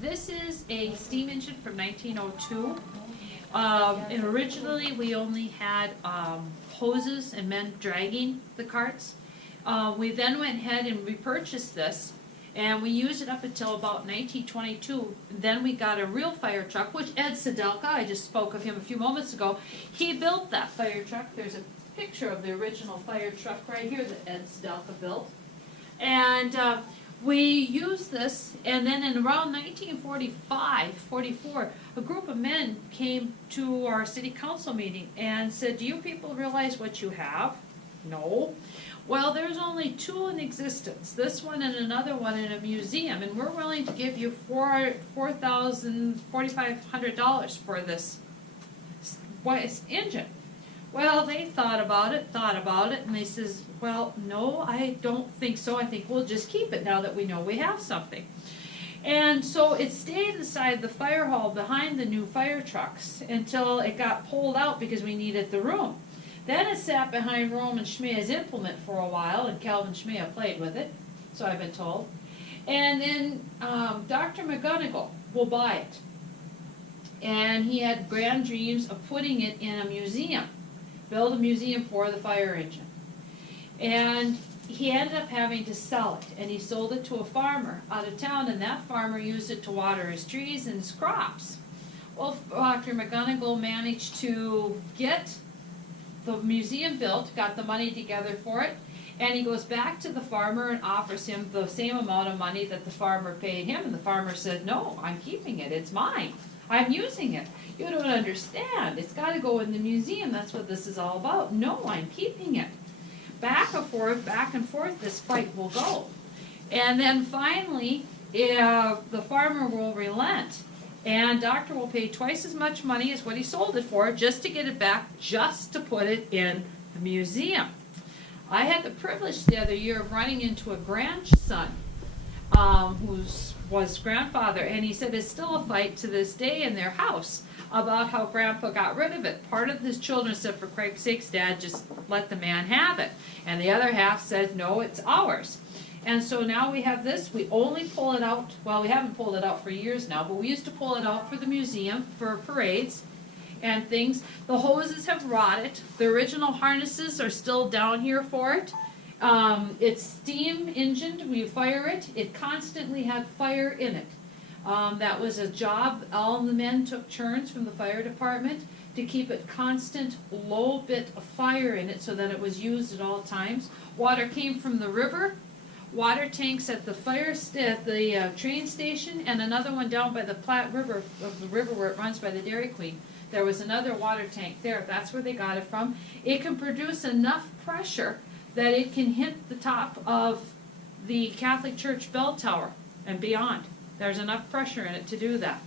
This is a steam engine from 1902. And originally we only had hoses and men dragging the carts. We then went ahead and repurchased this, and we used it up until about 1922. Then we got a real fire truck, which Ed Sedelka, I just spoke of him a few moments ago, he built that fire truck. There's a picture of the original fire truck right here that Ed Sedelka built. And we used this, and then in around 1945, 44, a group of men came to our city council meeting and said, do you people realize what you have? No. Well, there's only two in existence, this one and another one in a museum, and we're willing to give you $4,500 for this engine. Well, they thought about it, and they says, well, no, I don't think so. I think we'll just keep it now that we know we have something. And so it stayed inside the fire hall behind the new fire trucks until it got pulled out because we needed the room. Then it sat behind Roman Schmea's implement for a while, and Calvin Schmea played with it, so I've been told. And then Dr. McGonigal will buy it. And he had grand dreams of putting it in a museum, build a museum for the fire engine. And he ended up having to sell it, and he sold it to a farmer out of town, and that farmer used it to water his trees and his crops. Well, Dr. McGonigal managed to get the museum built, got the money together for it, and he goes back to the farmer and offers him the same amount of money that the farmer paid him, and the farmer said, no, I'm keeping it, it's mine, I'm using it. You don't understand, it's got to go in the museum, that's what this is all about. No, I'm keeping it. Back and forth, this fight will go. And then finally, the farmer will relent, and doctor will pay twice as much money as what he sold it for just to get it back, just to put it in the museum. I had the privilege the other year of running into a grandson who was grandfather, and he said it's still a fight to this day in their house about how grandpa got rid of it. Part of his children said, for Christ's sakes, Dad, just let the man have it. And the other half said, no, it's ours. And so now we have this. We only pull it out, well, we haven't pulled it out for years now, but we used to pull it out for the museum, for parades and things. The hoses have rotted. The original harnesses are still down here for it. It's steam engined. We fire it. It constantly had fire in it. That was a job. All the men took turns from the fire department to keep it constant, low bit of fire in it so that it was used at all times. Water came from the river. Water tanks at the train station, and another one down by the Platte River, of the river where it runs by the Dairy Queen. There was another water tank there. That's where they got it from. It can produce enough pressure that it can hit the top of the Catholic Church bell tower and beyond. There's enough pressure in it to do that.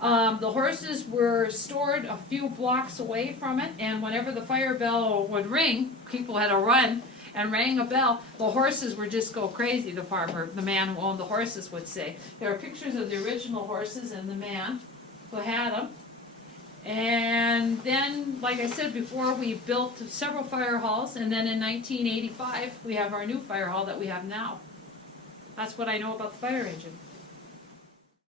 The horses were stored a few blocks away from it, and whenever the fire bell would ring, people had to run and rang a bell. The horses would just go crazy, the man who owned the horses would say. There are pictures of the original horses and the man who had them. And then, like I said before, we built several fire halls, and then in 1985 we have our new fire hall that we have now. That's what I know about the fire engine.